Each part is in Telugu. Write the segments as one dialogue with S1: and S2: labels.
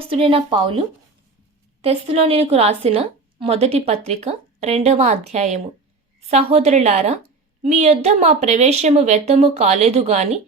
S1: అపోస్తుడైన పౌలు నేను రాసిన మొదటి పత్రిక రెండవ అధ్యాయము. సహోదరులారా మీ యొద్ద మా ప్రవేశము వ్యర్థము కాలేదు గాని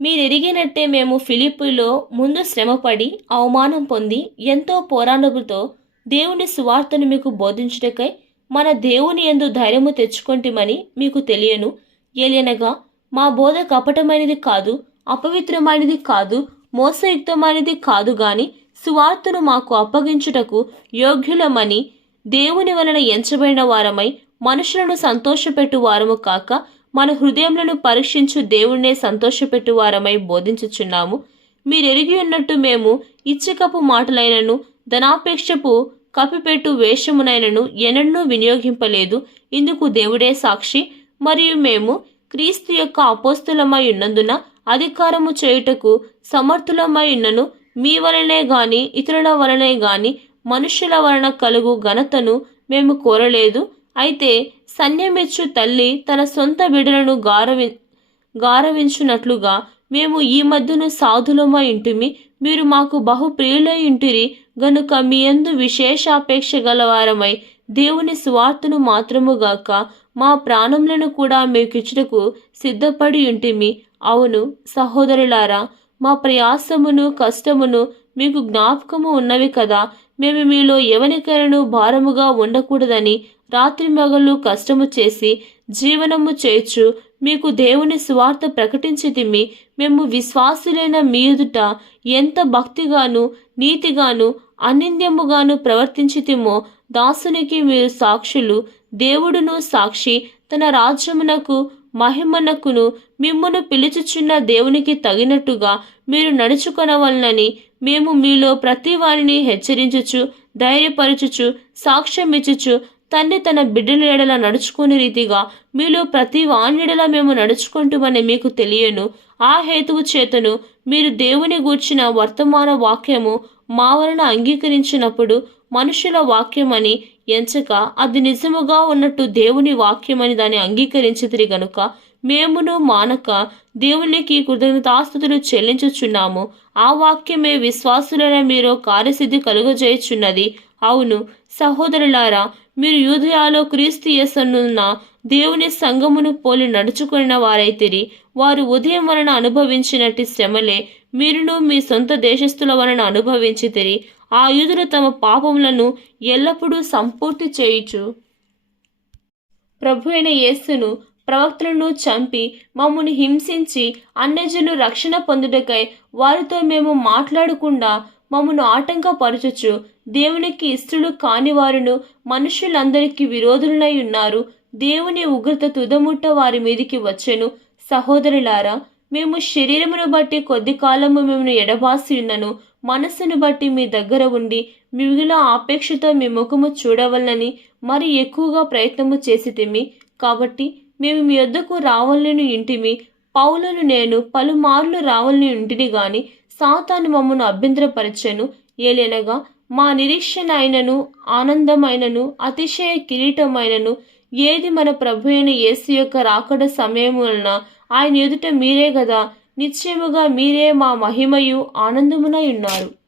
S1: మీరెరిగినట్టే మేము ఫిలిప్పులో ముందు శ్రమపడి అవమానం పొంది ఎంతో పోరాటముతో దేవుని సువార్తను మీకు బోధించుటకై మన దేవుని ఎందు ధైర్యము తెచ్చుకొంటిమని మీకు తెలియను. ఏలియనగా మా బోధ కపటమైనది కాదు అపవిత్రమైనది కాదు మోసయుక్తమైనది కాదు గాని సువార్తను మాకు అప్పగించుటకు యోగ్యులమని దేవుని వలన ఎంచబడిన వారమై మనుషులను సంతోషపెట్టు వారము కాక మన హృదయములను పరీక్షించు దేవుణ్ణే సంతోషపెట్టు వారమై బోధించుచున్నాము. మీరెరిగి ఉన్నట్టు మేము ఇచ్చకపు మాటలైనను ధనాపేక్షపు కప్పిపెట్టు వేషమునైనను ఎన్నడూ వినియోగింపలేదు. ఇందుకు దేవుడే సాక్షి. మరియు మేము క్రీస్తు యొక్క అపోస్తులమై ఉన్నందున అధికారము చేయుటకు సమర్థులమై ఉన్నను మీ వలనే గాని ఇతరుల వలనే గాని మనుష్యుల వలన కలుగు ఘనతను మేము కోరలేదు. అయితే సన్యమిచ్చు తల్లి తన సొంత బిడ్డలను గారవి గారవించున్నట్లుగా మేము ఈ మధ్యను సాధులమై ఇంటిమి మీరు మాకు బహు ప్రియులై ఇంటిరి గనుక మీ యందు విశేషాపేక్ష గలవారమై దేవుని సువార్తను మాత్రముగాక మా ప్రాణములను కూడా మీకిచ్చుటకు సిద్ధపడి ఇంటిమి అవును సహోదరులారా మా ప్రయాసమును కష్టమును మీకు జ్ఞాపకము ఉన్నవి కదా. మేము మీలో ఎవరికైనాను భారముగా ఉండకూడదని రాత్రి మగళ్ళు కష్టము చేసి జీవనము చేర్చు మీకు దేవుని సువార్త ప్రకటించితిమి మేము విశ్వాసులైన మీ ఎదుట ఎంత భక్తిగాను నీతిగాను అనింద్యముగాను ప్రవర్తించితిమో దాసునికి మీరు సాక్షులు దేవుడును సాక్షి తన రాజ్యమునకు మహిమనకును మిమ్మును పిలుచుచున్న దేవునికి తగినట్టుగా మీరు నడుచుకొనవలనని మేము మీలో ప్రతి వారిని హెచ్చరించుచు ధైర్యపరచుచు సాక్ష్యమిచ్చుచు తండ్రి తన బిడ్డల ఎడల నడుచుకునే రీతిగా మీలో ప్రతి వాణ్యడల మేము నడుచుకుంటామని మీకు తెలియను. ఆ హేతువు చేతను మీరు దేవుని గూర్చిన వర్తమాన వాక్యము మా వలన అంగీకరించినప్పుడు మనుషుల వాక్యమని ఎంచక అది నిజముగా ఉన్నట్టు దేవుని వాక్యమని దాన్ని అంగీకరించితిరి గనుక మేమును మానక దేవునికి కృతజ్ఞతాస్థుతులు చెల్లించుచున్నాము. ఆ వాక్యమే విశ్వాసులైన మీరు కార్యసిద్ధి కలుగజేయుచున్నది. అవును సహోదరులారా మీరు యూదయాలో క్రీస్తు యేసనున్న దేవుని సంగమును పోలి నడుచుకున్న వారైతిరి. వారు ఉదయం వలన అనుభవించినట్టు శ్రమలే మీరును మీ సొంత దేశస్థుల వలన అనుభవించితిరి. ఆ యూదులు తమ పాపములను ఎల్లప్పుడూ సంపూర్తి చేయుచు. ప్రభు అయిన యేసును ప్రవక్తలను చంపి మమ్మల్ని హింసించి అన్యజను రక్షణ పొందుటకై వారితో మేము మాట్లాడకుండా మమ్మను ఆటంకపరచుచు దేవునికి ఇష్టలు కాని వారును మనుషులందరికీ విరోధులై ఉన్నారు. దేవుని ఉగ్రత తుదముట్ట వారి మీదికి వచ్చెను. సహోదరులారా మేము శరీరమును బట్టి కొద్ది కాలము మేము ఎడబాసి ఉన్నను. మనస్సును బట్టి మీ దగ్గర ఉండి మిగిలిన ఆపేక్షతో మీ ముఖము చూడవలనని మరి ఎక్కువగా ప్రయత్నము చేసితిమి కాబట్టి మేము మీ వద్దకు రావాలని ఇంటిమి. పౌలను నేను పలుమార్లు రావాలని ఇంటిని గాని సాతాను మమ్మను అభ్యంతరపరచను. ఏలెనగా మా నిరీక్షణ అయినను ఆనందమైనను అతిశయ కిరీటమైనను ఏది మన ప్రభు అయిన యేసు యొక్క రాకడ సమయం వలన ఆయన ఎదుట మీరే కదా నిశ్చయముగా మీరే మా మహిమయు ఆనందమునై ఉన్నారు.